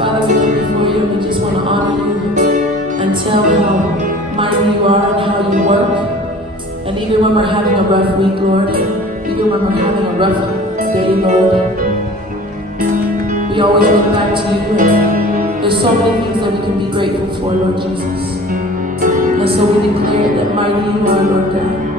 Father, we come before you and we just want to honor you and tell how mighty you are and how you work. And even when we're having a rough week, Lord, even when we're having a rough day, Lord, we always look back to you, and there's so many things that we can be grateful for, Lord Jesus. And so we declare that mighty you are, Lord God.